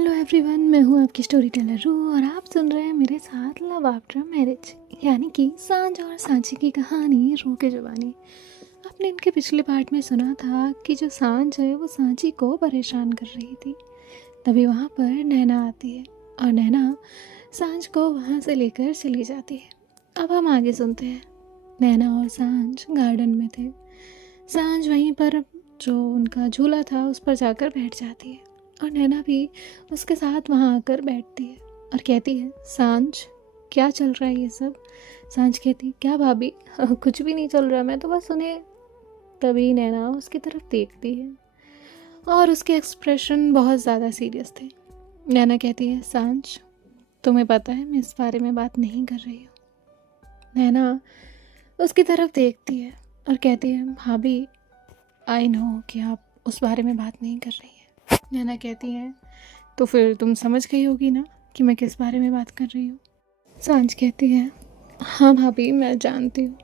Hello everyone, मैं हूँ आपकी स्टोरी टेलर रू और आप सुन रहे हैं मेरे साथ लव आफ्टर मैरिज यानी कि सांझ और सांची की कहानी रू के ज़ुबानी। आपने इनके पिछले पार्ट में सुना था कि जो सांझ है वो सांची को परेशान कर रही थी। तभी वहाँ पर नैना आती है और नैना सांझ को वहाँ से लेकर चली जाती है। अब हम आगे सुनते हैं। नैना और सांझ गार्डन में थे। सांझ वहीं पर जो उनका झूला था उस पर जाकर बैठ जाती है और नैना भी उसके साथ वहाँ आकर बैठती है और कहती है, सांझ क्या चल रहा है ये सब। सांझ कहती, क्या भाभी कुछ भी नहीं चल रहा, मैं तो बस उन्हें। तभी नैना उसकी तरफ देखती है और उसके एक्सप्रेशन बहुत ज़्यादा सीरियस थे। नैना कहती है, सांझ तुम्हें पता है मैं इस बारे में बात नहीं कर रही हूँ। नैना उसकी तरफ देखती है और कहती है, भाभी आई नो कि आप उस बारे में बात नहीं कर रही हैं। नैना कहती है, तो फिर तुम समझ गई होगी ना कि मैं किस बारे में बात कर रही हूँ। सांझ कहती है, हाँ भाभी मैं जानती हूँ,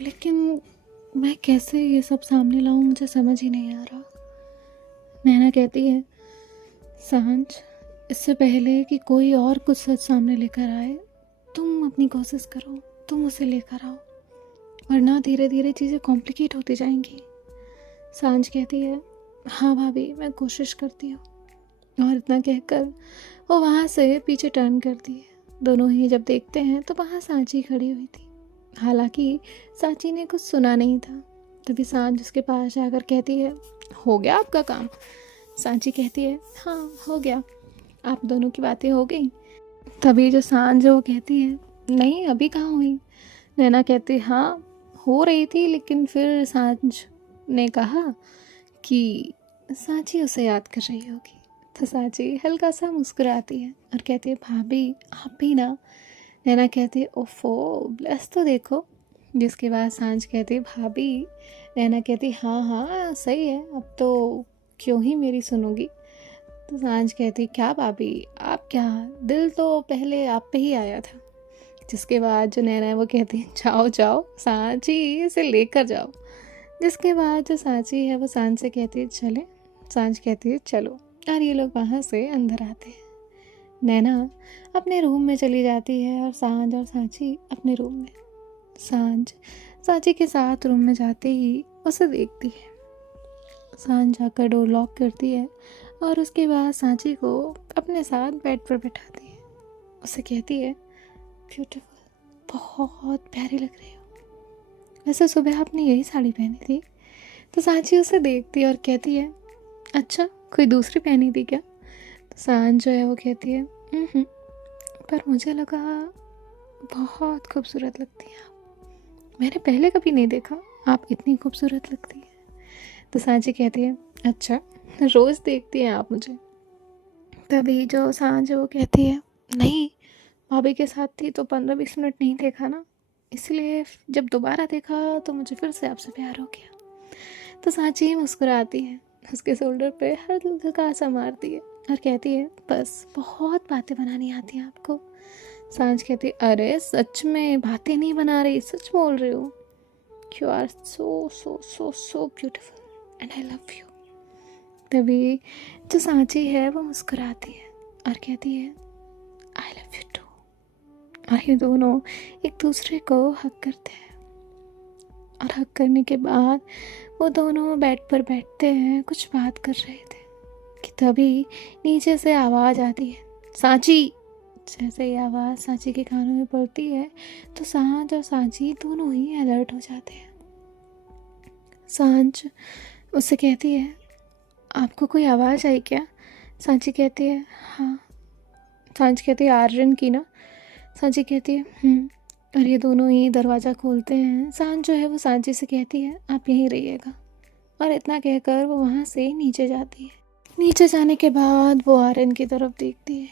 लेकिन मैं कैसे ये सब सामने लाऊं, मुझे समझ ही नहीं आ रहा। नैना कहती है, सांझ इससे पहले कि कोई और कुछ सच सामने लेकर आए, तुम अपनी कोशिश करो, तुम उसे लेकर आओ, वरना धीरे धीरे चीज़ें कॉम्प्लिकेट होती जाएंगी। सांझ कहती है, हाँ भाभी मैं कोशिश करती हूँ। और इतना कहकर वो वहाँ से पीछे टर्न करती है। दोनों ही जब देखते हैं तो वहाँ सांची खड़ी हुई थी। हालांकि सांची ने कुछ सुना नहीं था। तभी सांझ उसके पास जाकर कहती है, हो गया आपका काम। सांची कहती है, हाँ हो गया, आप दोनों की बातें हो गई। तभी जो सांझ है वो कहती है, नहीं अभी कहाँ हुई। नैना कहती, हाँ हो रही थी, लेकिन फिर सांझ ने कहा कि सांची उसे याद कर रही होगी। तो सांची हल्का सा मुस्कुराती है और कहती है, भाभी आप भी ना। नैना कहती है, ओफो ब्लेस तो देखो। जिसके बाद सांझ कहती है, भाभी। नैना कहती, हाँ हाँ सही है, अब तो क्यों ही मेरी सुनोगी। तो सांझ कहती, क्या भाभी आप क्या, दिल तो पहले आप पे ही आया था। जिसके बाद जो नैना है वो कहती है, जाओ जाओ सांची इसे लेकर जाओ। जिसके बाद जो सांची है वो सांझ से कहती है, चले। सांझ कहती है, चलो। और ये लोग वहाँ से अंदर आते हैं। नैना अपने रूम में चली जाती है और सांझ और सांची अपने रूम में। सांझ सांची के साथ रूम में जाते ही उसे देखती है। सांझ जाकर डोर लॉक करती है और उसके बाद सांची को अपने साथ बेड पर बैठाती है। उसे कहती है, ब्यूटीफुल, बहुत प्यारी लग रही हो। वैसे सुबह आपने यही साड़ी पहनी थी। तो सांची उसे देखती है और कहती है, अच्छा कोई दूसरी पहनी थी क्या। तो सांझ जो है वो कहती है, पर मुझे लगा बहुत खूबसूरत लगती है आप, मैंने पहले कभी नहीं देखा आप इतनी खूबसूरत लगती है। तो सांची कहती है, अच्छा रोज़ देखती हैं आप मुझे। तभी जो सांझ है वो कहती है, नहीं भाभी के साथ थी तो 15-20 मिनट नहीं देखा ना, इसलिए जब दोबारा देखा तो मुझे फिर से आपसे प्यार हो गया। तो सांची मुस्कुराती है, उसके शोल्डर पे हल्का सा मारती है और कहती है, बस बहुत बातें बनानी आती हैं आपको। सांझ कहती है, अरे सच में बातें नहीं बना रही, सच बोल रही हूँ। You are so so so so beautiful and I love you. तभी जो सांची है वो मुस्कुराती है और कहती है, आई लव यू टू। और ये दोनों एक दूसरे को हक करते हैं और हक करने के बाद वो दोनों बेड पर बैठते हैं, कुछ बात कर रहे थे कि तभी नीचे से आवाज़ आती है, सांची। जैसे ये आवाज़ सांची के कानों में पड़ती है तो सांझ और सांची दोनों ही अलर्ट हो जाते हैं। सांझ उससे कहती है, आपको कोई आवाज़ आई क्या। सांची कहती है, हाँ। सांझ कहती है, आर्यन की ना। सांची कहती है, और ये दोनों ही दरवाज़ा खोलते हैं। सांझ जो है वो सांची से कहती है, आप यहीं रहिएगा। और इतना कहकर वो वहाँ से नीचे जाती है। नीचे जाने के बाद वो आर्यन की तरफ देखती है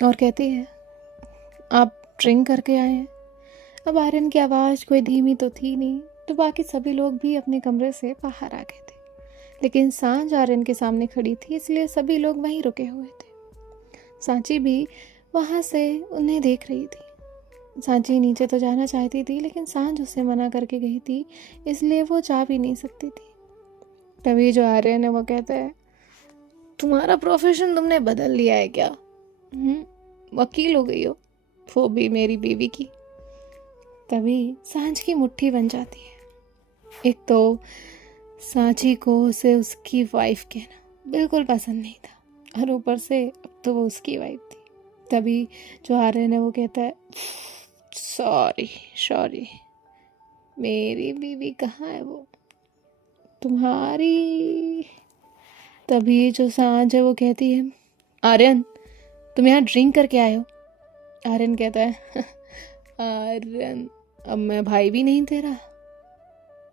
और कहती है, आप ड्रिंक करके आए हैं। अब आर्यन की आवाज़ कोई धीमी तो थी नहीं, तो बाकी सभी लोग भी अपने कमरे से बाहर आ गए थे। लेकिन सांझ आर्यन के सामने खड़ी थी, इसलिए सभी लोग वहीं रुके हुए थे। सांची भी वहाँ से उन्हें देख रही थी। सांची नीचे तो जाना चाहती थी, लेकिन सांझ उसे मना करके गई थी, इसलिए वो जा भी नहीं सकती थी। तभी जो आर्यन है वो कहता है, तुम्हारा प्रोफेशन तुमने बदल लिया है क्या? वकील हो गई हो, वो भी मेरी बीवी की। तभी सांझ की मुट्ठी बन जाती है। एक तो सांची को उसे उसकी वाइफ कहना बिल्कुल पसंद नहीं था, और ऊपर से अब तो वो उसकी वाइफ थी। तभी जो आर्यन है वो कहता है, सॉरी सॉरी, मेरी बीवी कहाँ है वो, तुम्हारी। तभी जो सांझ है वो कहती है, आर्यन तुम यहाँ ड्रिंक करके आए हो। आर्यन कहता है, आर्यन अब मैं भाई भी नहीं तेरा,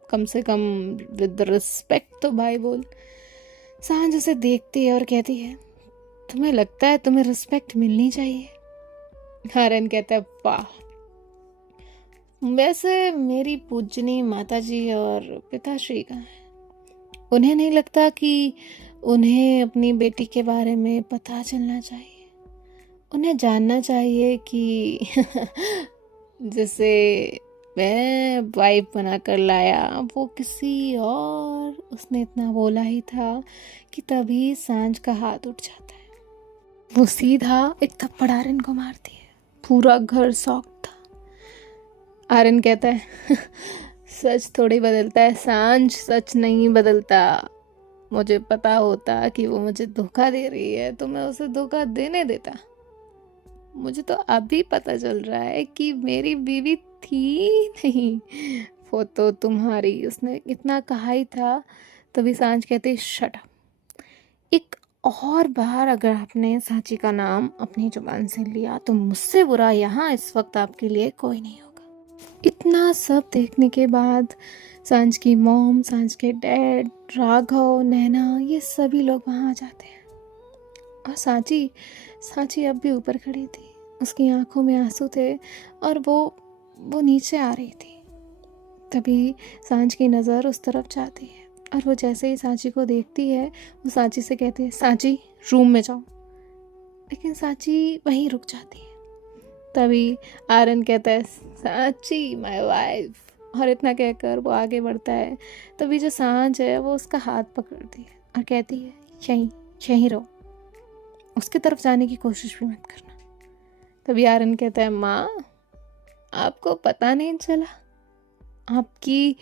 कम से कम विद रिस्पेक्ट तो भाई बोल। सांझ उसे देखती है और कहती है, तुम्हें लगता है तुम्हें रिस्पेक्ट मिलनी चाहिए? आर्यन कहता है, वाह, वैसे मेरी पूजनी माताजी और पिताश्री कहाँ हैं? उन्हें नहीं लगता कि उन्हें अपनी बेटी के बारे में पता चलना चाहिए? उन्हें जानना चाहिए कि जैसे मैं वाइफ बनाकर लाया वो किसी और, उसने इतना बोला ही था कि तभी सांझ का हाथ उठ जाता है। वो सीधा एक थप्पड़ आर्यन को मारती है। पूरा घर शॉक था। आर्यन कहता है, सच थोड़ी बदलता है सांझ, सच नहीं बदलता। मुझे पता होता कि वो मुझे धोखा दे रही है तो मैं उसे धोखा देने देता। मुझे तो अभी पता चल रहा है कि मेरी बीवी थी नहीं, वो तो तुम्हारी, उसने इतना कहा ही था। तभी सांझ कहते, शट अप। एक और बार अगर आपने सांची का नाम अपनी जुबान से लिया तो मुझसे बुरा यहाँ इस वक्त आपके लिए कोई नहीं होगा। इतना सब देखने के बाद सांझ की मॉम, सांझ के डैड, राघव, नैना, ये सभी लोग वहाँ आ जाते हैं। और सांची अब भी ऊपर खड़ी थी, उसकी आंखों में आंसू थे और वो नीचे आ रही थी। तभी सांझ की नज़र उस तरफ जाती है और वो जैसे ही सांची को देखती है वो सांची से कहती है, सांची रूम में जाओ। लेकिन सांची वहीं रुक जाती है। तभी आर्यन कहता है, सांची माय वाइफ, और इतना कहकर वो आगे बढ़ता है। तभी जो सांझ है वो उसका हाथ पकड़ती है और कहती है, यहीं रहो, उसकी तरफ जाने की कोशिश भी मत करना। तभी आर्यन कहता है, माँ आपको पता नहीं चला, आपकी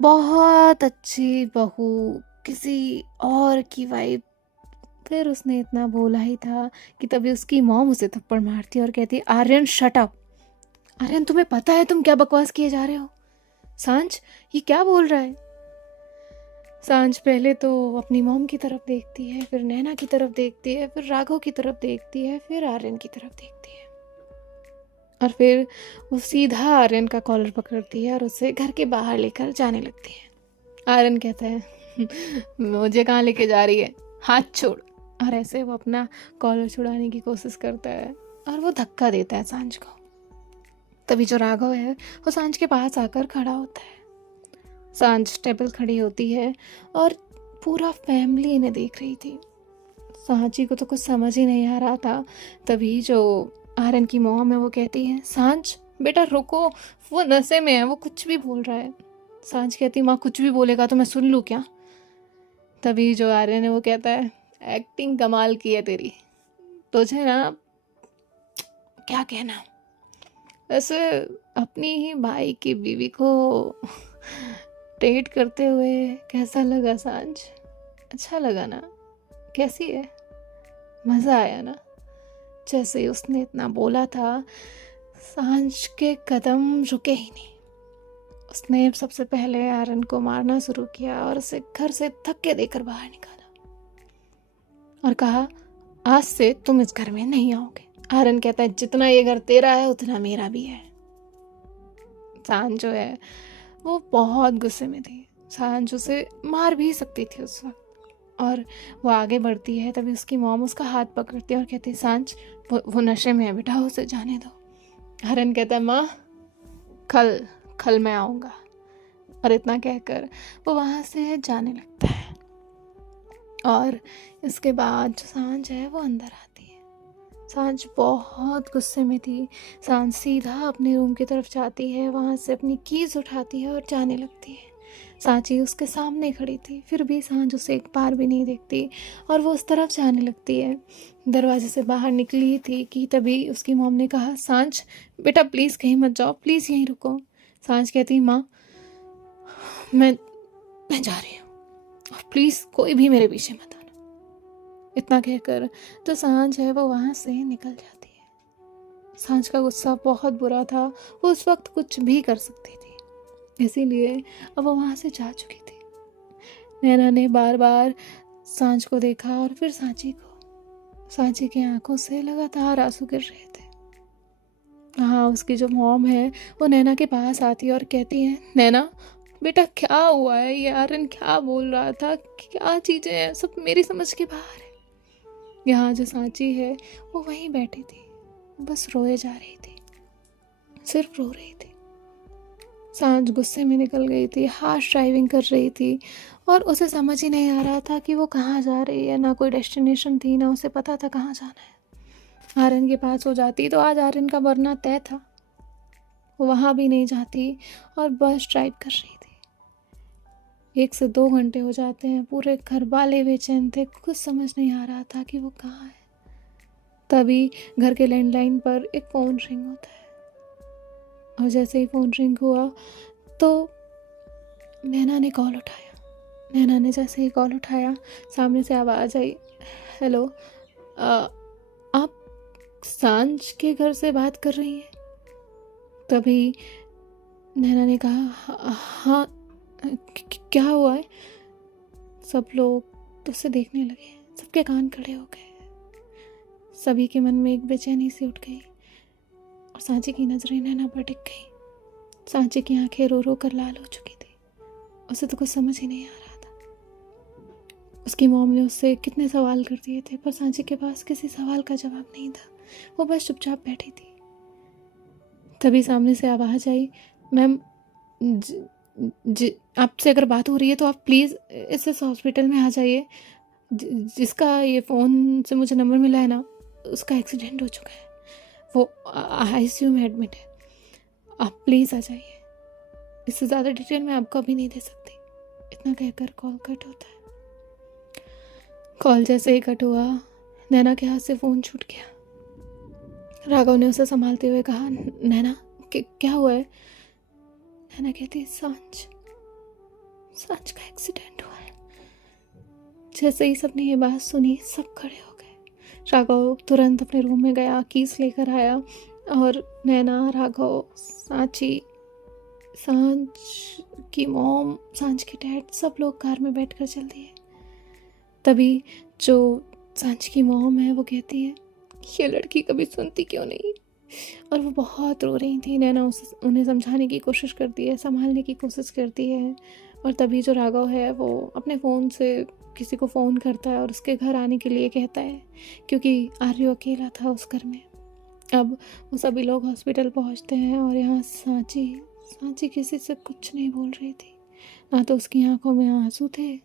बहुत अच्छी बहू किसी और की वाइफ। फिर उसने इतना बोला ही था कि तभी उसकी मॉम उसे थप्पड़ मारती है और कहती है, आर्यन शट अप। आर्यन तुम्हें पता है तुम क्या बकवास किए जा रहे हो? सांझ ये क्या बोल रहा है? सांझ पहले तो अपनी मॉम की तरफ देखती है, फिर नैना की तरफ देखती है, फिर राघव की तरफ देखती है, फिर आर्यन की तरफ देखती है, और फिर वो सीधा आर्यन का कॉलर पकड़ती है और उसे घर के बाहर लेकर जाने लगती है। आर्यन कहता है, मुझे कहाँ लेके जा रही है, हाथ छोड़। और ऐसे वो अपना कॉलर छुड़ाने की कोशिश करता है और वो धक्का देता है सांझ को। तभी जो राघव है वो सांझ के पास आकर खड़ा होता है। सांझ टेबल खड़ी होती है और पूरा फैमिली इन्हें देख रही थी। सांची को तो कुछ समझ ही नहीं आ रहा था। तभी जो आर्यन की मॉम है वो कहती है, सांझ बेटा रुको, वो नशे में है, वो कुछ भी बोल रहा है। सांझ कहती, माँ कुछ भी बोलेगा तो मैं सुन लूँ क्या? तभी जो आर्यन है वो कहता है, एक्टिंग कमाल की है तेरी, तुझे ना क्या कहना। वैसे अपनी ही भाई की बीवी को डेट करते हुए कैसा लगा सांझ? अच्छा लगा ना? कैसी है? मज़ा आया ना? जैसे ही उसने इतना बोला था सांझ के कदम रुके ही नहीं। उसने सबसे पहले आर्यन को मारना शुरू किया और उसे घर से धक्के देकर बाहर निकाला और कहा, आज से तुम इस घर में नहीं आओगे। आर्यन कहता है, जितना ये घर तेरा है उतना मेरा भी है। सांझ जो है वो बहुत गुस्से में थी। सांझ उसे मार भी सकती थी उस वक्त, और वो आगे बढ़ती है। तभी उसकी मॉम उसका हाथ पकड़ती है और कहती है, सांझ वो नशे में है बेटा, उसे जाने दो। आर्यन कहता है, माँ कल मैं आऊँगा। और इतना कहकर वो वहाँ से जाने लगता है। और इसके बाद जो सांझ है वो अंदर आती है। सांझ बहुत गुस्से में थी। सांझ सीधा अपने रूम की तरफ जाती है, वहाँ से अपनी कीज़ उठाती है और जाने लगती है। सांची उसके सामने खड़ी थी, फिर भी सांझ उसे एक बार भी नहीं देखती और वो उस तरफ जाने लगती है। दरवाजे से बाहर निकली थी कि तभी उसकी मॉम ने कहा, सांझ बेटा प्लीज़ कहीं मत जाओ, प्लीज़ यहीं रुको। सांझ कहती, माँ मैं जा रही हूँ और प्लीज़ कोई भी मेरे पीछे मत आना। इतना कहकर जो सांझ है वो वहाँ से निकल जाती है। सांझ का गुस्सा बहुत बुरा था, वो उस वक्त कुछ भी कर सकती थी, इसीलिए अब वो वहाँ से जा चुकी थी। नैना ने बार बार सांझ को देखा और फिर सांची को। सांची की आंखों से लगातार आंसू गिर रहे थे। हाँ, उसकी जो मॉम है वो नैना के पास आती है और कहती है, नैना बेटा क्या हुआ है, ये आर्यन क्या बोल रहा था, क्या चीज़ें हैं, सब मेरी समझ के बाहर है। यहाँ जो सांची है वो वहीं बैठी थी, बस रोए जा रही थी, सिर्फ रो रही थी। सांझ गुस्से में निकल गई थी, हार्श ड्राइविंग कर रही थी और उसे समझ ही नहीं आ रहा था कि वो कहाँ जा रही है। ना कोई डेस्टिनेशन थी, ना उसे पता था कहाँ जाना है। आर्यन के पास हो जाती तो आज आर्यन का मरना तय था। वो वहाँ भी नहीं जाती और बस ड्राइव कर रही थी। 1 से 2 घंटे हो जाते हैं, पूरे घर वाले बेचैन थे, कुछ समझ नहीं आ रहा था कि वो कहाँ है। तभी घर के लैंडलाइन पर एक फ़ोन रिंग होता है और जैसे ही फ़ोन रिंग हुआ तो नैना ने कॉल उठाया। नैना ने जैसे ही कॉल उठाया, सामने से आवाज़ आई, हेलो, आप सांझ के घर से बात कर रही हैं? तभी नैना ने कहा, हाँ क्या हुआ है? सब लोग तो उसे देखने लगे, सबके कान खड़े हो गए, सभी के मन में एक बेचैनी सी उठ गई और सांची की नज़रें नैना पर टिक गई। सांची की आंखें रो रो कर लाल हो चुकी थी, उसे तो कुछ समझ ही नहीं आ रहा था। उसकी मॉम ने उससे कितने सवाल कर दिए थे पर सांची के पास किसी सवाल का जवाब नहीं था, वो बस चुपचाप बैठी थी। तभी सामने से आवाज़ आई, मैम आपसे अगर बात हो रही है तो आप प्लीज़ इस हॉस्पिटल में आ जाइए, जिसका ये फ़ोन से मुझे नंबर मिला है ना, उसका एक्सीडेंट हो चुका है, वो ICU में एडमिट है, आप प्लीज़ आ जाइए। इससे ज़्यादा डिटेल मैं आपको अभी नहीं दे सकती। इतना कहकर कॉल कट होता है। कॉल जैसे ही कट हुआ, नैना के हाथ से फ़ोन छूट गया। राघव ने उसे संभालते हुए कहा, नैना क्या हुआ है? नैना कहती, सांझ का एक्सीडेंट हुआ है। जैसे ही सबने ये बात सुनी, सब खड़े हो गए। राघव तुरंत अपने रूम में गया, कीस लेकर आया और नैना, राघव, सांची, सांझ की मॉम, सांझ के डैड, सब लोग कार में बैठकर चल दिए। तभी जो सांझ की मॉम है वो कहती है, ये लड़की कभी सुनती क्यों नहीं? और वो बहुत रो रही थी। नैना उन्हें समझाने की कोशिश करती है, संभालने की कोशिश करती है और तभी जो राघव है वो अपने फ़ोन से किसी को फ़ोन करता है और उसके घर आने के लिए कहता है, क्योंकि आर्य अकेला था उस घर में। अब वो सभी लोग हॉस्पिटल पहुंचते हैं और यहाँ सांची किसी से कुछ नहीं बोल रही थी, ना तो उसकी आंखों में आंसू थे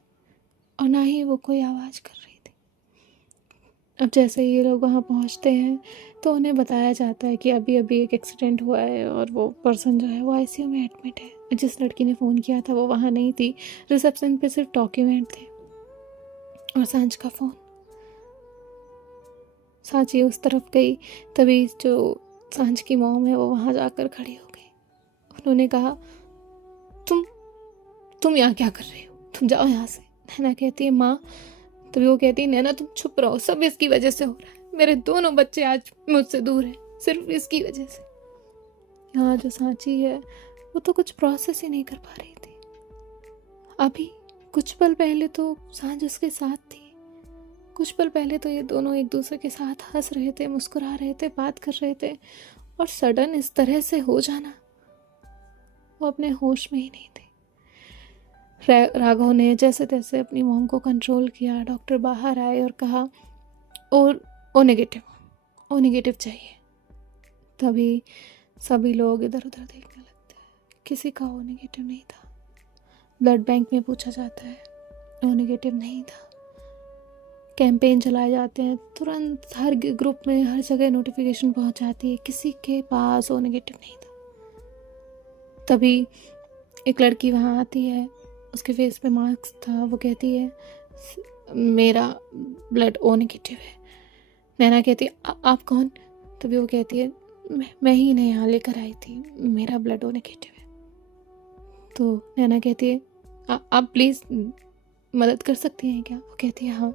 और ना ही वो कोई आवाज़ कर रही थी। अब जैसे ही ये लोग वहाँ पहुँचते हैं तो उन्हें बताया जाता है कि अभी अभी एक एक्सीडेंट हुआ है और वो पर्सन जो है वो ICU में एडमिट है। जिस लड़की ने फ़ोन किया था वो वहाँ नहीं थी, रिसेप्शन पे सिर्फ डॉक्यूमेंट थे और सांझ का फ़ोन। सांची उस तरफ गई, तभी जो सांझ की मॉम है वो वहाँ जाकर खड़ी हो गई। उन्होंने कहा, तुम यहाँ क्या कर रही हो, तुम जाओ यहाँ से। नैना कहती है, माँ। तभी वो कहती है, नैना तुम चुप रहो, सब इसकी वजह से हो रहा है, मेरे दोनों बच्चे आज मुझसे दूर हैं, सिर्फ इसकी वजह से। यहाँ जो सांची है वो तो कुछ प्रोसेस ही नहीं कर पा रही थी। अभी कुछ पल पहले तो सांझ उसके साथ थी, कुछ पल पहले तो ये दोनों एक दूसरे के साथ हंस रहे थे, मुस्कुरा रहे थे, बात कर रहे थे और सडन इस तरह से हो जाना, वो अपने होश में ही नहीं थे। राघव ने जैसे तैसे अपनी मॉम को कंट्रोल किया। डॉक्टर बाहर आए और कहा, ओ नेगेटिव चाहिए। तभी सभी लोग इधर उधर देखने लगते हैं, किसी का ओ नेगेटिव नहीं था। ब्लड बैंक में पूछा जाता है, ओ नेगेटिव नहीं था। कैंपेन चलाए जाते हैं, तुरंत हर ग्रुप में हर जगह नोटिफिकेशन पहुंच जाती है, किसी के पास ओ नेगेटिव नहीं था। तभी एक लड़की वहाँ आती है उसके फेस पे मार्क्स था। वो कहती है मेरा ब्लड ओ नेगेटिव है। नैना कहती है आप कौन? तभी वो कहती है मैं ही इन्हें यहाँ लेकर आई थी, मेरा ब्लड ओ नेगेटिव है। तो नैना कहती है आप प्लीज़ मदद कर सकती हैं क्या? वो कहती है हाँ।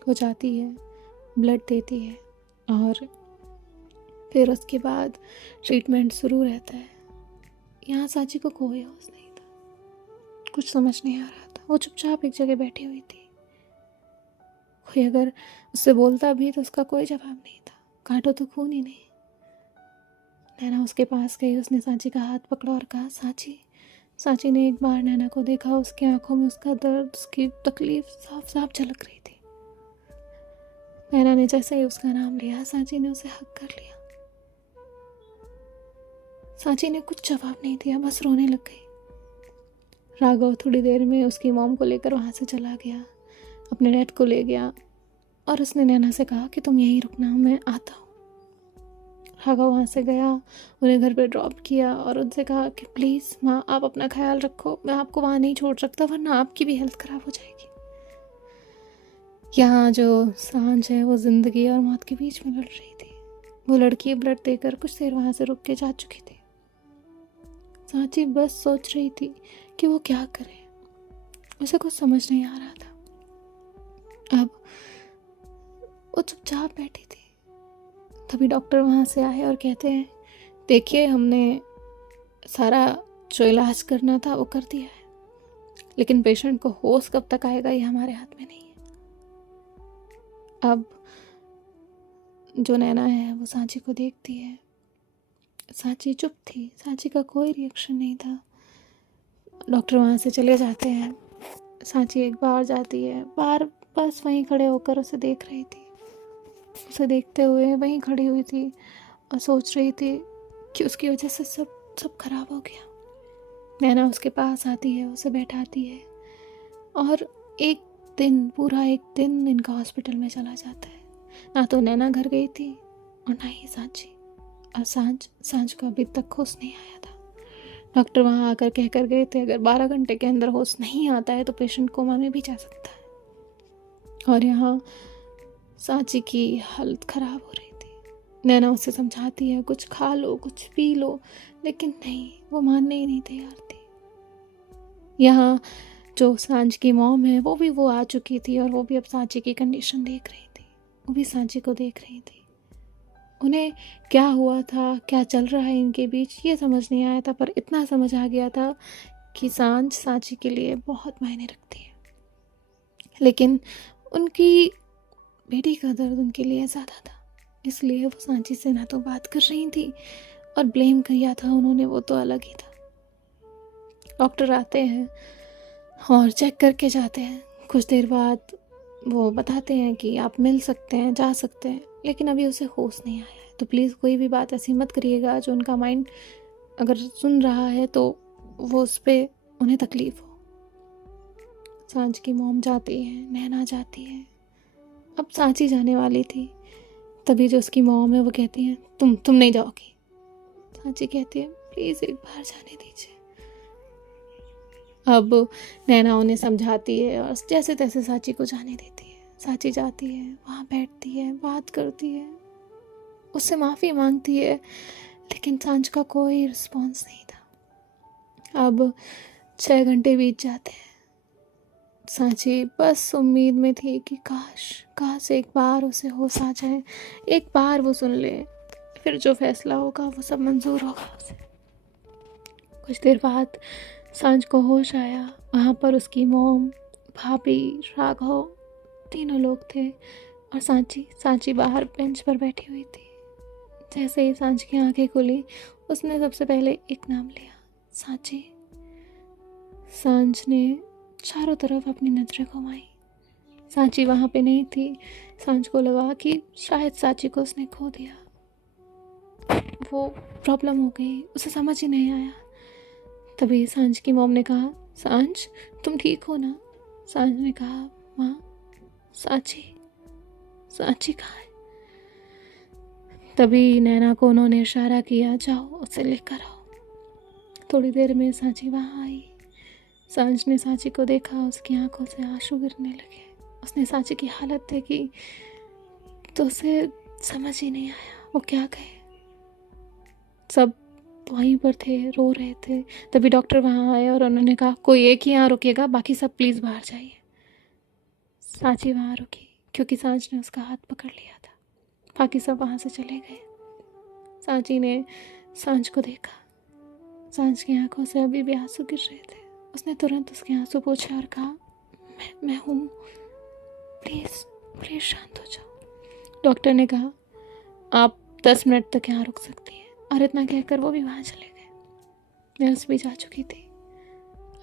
वो जाती है, ब्लड देती है और फिर उसके बाद ट्रीटमेंट शुरू रहता है। यहाँ सांची को कोई होश नहीं था, कुछ समझ नहीं आ रहा था। वो चुपचाप एक जगह बैठी हुई थी। कोई अगर उससे बोलता भी तो उसका कोई जवाब नहीं था। काटो तो खून ही नहीं। नैना उसके पास गई, उसने सांची का हाथ पकड़ा और कहा सांची। सांची ने एक बार नैना को देखा, उसकी आंखों में उसका दर्द, उसकी तकलीफ साफ साफ झलक रही थी। नैना ने जैसे ही उसका नाम लिया, सांची ने उसे हक कर लिया। सांची ने कुछ जवाब नहीं दिया, बस रोने लग गई। राघव थोड़ी देर में उसकी मॉम को लेकर वहाँ से चला गया, अपने डैड को ले गया और उसने नैना से कहा कि तुम यहीं रुकना, मैं आता हूँ। राघव वहाँ से गया, उन्हें घर पे ड्रॉप किया और उनसे कहा कि प्लीज़ माँ आप अपना ख्याल रखो, मैं आपको वहाँ नहीं छोड़ सकता वरना आपकी भी हेल्थ ख़राब हो जाएगी। यहाँ जो सांझ है वो ज़िंदगी और मौत के बीच में लड़ रही थी। वो लड़की ब्लड देकर कुछ देर वहाँ से रुक के जा चुकी थी। सांची बस सोच रही थी कि वो क्या करे, उसे कुछ समझ नहीं आ रहा था। अब वो चुपचाप बैठी थी। तभी डॉक्टर वहाँ से आए और कहते हैं देखिए हमने सारा जो इलाज करना था वो कर दिया है, लेकिन पेशेंट को होश कब तक आएगा ये हमारे हाथ में नहीं है। अब जो नैना है वो सांची को देखती है। सांची चुप थी, सांची का कोई रिएक्शन नहीं था। डॉक्टर वहाँ से चले जाते हैं। सांची एक बार जाती है, बार बस वहीं खड़े होकर उसे देख रही थी। उसे देखते हुए वहीं खड़ी हुई थी और सोच रही थी कि उसकी वजह से सब खराब हो गया। नैना उसके पास आती है, उसे बैठाती है और पूरा एक दिन इनका हॉस्पिटल में चला जाता है। ना तो नैना घर गई थी और ना ही सांची। और सांझ को अभी तक होश नहीं आया था। डॉक्टर वहाँ आकर कह कर गए थे अगर 12 घंटे के अंदर होश नहीं आता है तो पेशेंट कोमा में भी जा सकता है। और यहाँ सांची की हालत ख़राब हो रही थी। नैना उसे समझाती है कुछ खा लो, कुछ पी लो, लेकिन नहीं, वो मानने ही नहीं तैयार थी। यहाँ जो सांझ की मॉम है वो आ चुकी थी और वो भी अब सांची की कंडीशन देख रही थी। वो भी सांची को देख रही थी। उन्हें क्या हुआ था, क्या चल रहा है इनके बीच, ये समझ नहीं आया था, पर इतना समझ आ गया था कि सांझ सांची के लिए बहुत मायने रखती है। लेकिन उनकी बेटी का दर्द उनके लिए ज़्यादा था, इसलिए वो सांची से ना तो बात कर रही थी और ब्लेम किया था उन्होंने, वो तो अलग ही था। डॉक्टर आते हैं और चेक करके जाते हैं। कुछ देर बाद वो बताते हैं कि आप मिल सकते हैं, जा सकते हैं, लेकिन अभी उसे होश नहीं आया है। तो प्लीज़ कोई भी बात ऐसी मत करिएगा जो उनका माइंड अगर सुन रहा है तो वो उस पर उन्हें तकलीफ़ हो। सांझ की मॉम जाती है, नैना जाती है। अब सांची जाने वाली थी, तभी जो उसकी मॉम है वो कहती है तुम नहीं जाओगी। सांची कहती है प्लीज़ एक बार जाने दीजिए। अब नैना उन्हें समझाती है और जैसे तैसे सांची को जाने देती है। सांची जाती है, वहाँ बैठती है, बात करती है, उससे माफ़ी मांगती है, लेकिन सांझ का कोई रिस्पॉन्स नहीं था। अब 6 घंटे बीत जाते हैं। सांची बस उम्मीद में थी कि काश एक बार उसे होश आ जाए, एक बार वो सुन ले, फिर जो फैसला होगा वो सब मंजूर होगा उसे। कुछ देर बाद सांझ को होश आया। वहाँ पर उसकी मॉम, भाभी, राघव, तीनों लोग थे और सांची बाहर बेंच पर बैठी हुई थी। जैसे ही सांझ की आंखें खुली, उसने सबसे पहले एक नाम लिया, सांची। सांझ ने चारों तरफ अपनी नजरें घुमाई। सांची वहाँ पे नहीं थी। सांझ को लगा कि शायद सांची को उसने खो दिया, वो प्रॉब्लम हो गई, उसे समझ ही नहीं आया। तभी सांझ की मॉम ने कहा सांझ तुम ठीक हो ना? सांझ ने कहा माँ सांची कहाँ है? तभी नैना को उन्होंने इशारा किया जाओ उसे लेकर आओ। थोड़ी देर में सांची वहाँ आई। सांझ ने सांची को देखा, उसकी आंखों से आंसू गिरने लगे। उसने सांची की हालत देखी तो उसे समझ ही नहीं आया वो क्या कहे। सब वहीं पर थे, रो रहे थे। तभी डॉक्टर वहाँ आए और उन्होंने कहा कोई एक ही यहाँ रुकेगा, बाकी सब प्लीज़ बाहर जाइए। सांची वहाँ रुकी क्योंकि सांझ ने उसका हाथ पकड़ लिया था। बाकी सब वहाँ से चले गए। सांची ने सांझ को देखा। सांझ की आंखों से अभी भी आंसू गिर रहे थे। उसने तुरंत उसके आंसू पोंछे और कहा, मैं हूँ, प्लीज़ प्लीज़ शांत हो जाओ। डॉक्टर ने कहा आप 10 मिनट तक यहाँ रुक सकती हैं। और इतना कहकर वो भी वहाँ चले गए। नर्स भी जा चुकी थी।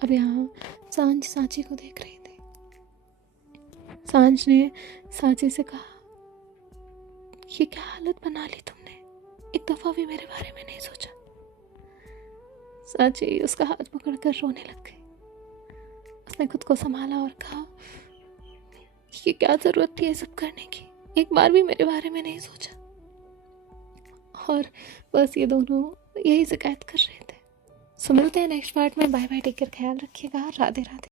अब यहाँ सांझ सांची को देख रही थी। सांझ ने सांची से कहा, ये क्या हालत बना ली तुमने, एक दफ़ा भी मेरे बारे में नहीं सोचा। सांची उसका हाथ पकड़कर रोने लग गई। उसने खुद को संभाला और कहा, ये क्या ज़रूरत थी ये सब करने की, एक बार भी मेरे बारे में नहीं सोचा। और बस ये दोनों यही शिकायत कर रहे थे। सो मिलते हैं नेक्स्ट पार्ट में। बाय बाय, टेक केयर, ख्याल रखिएगा, राधे राधे।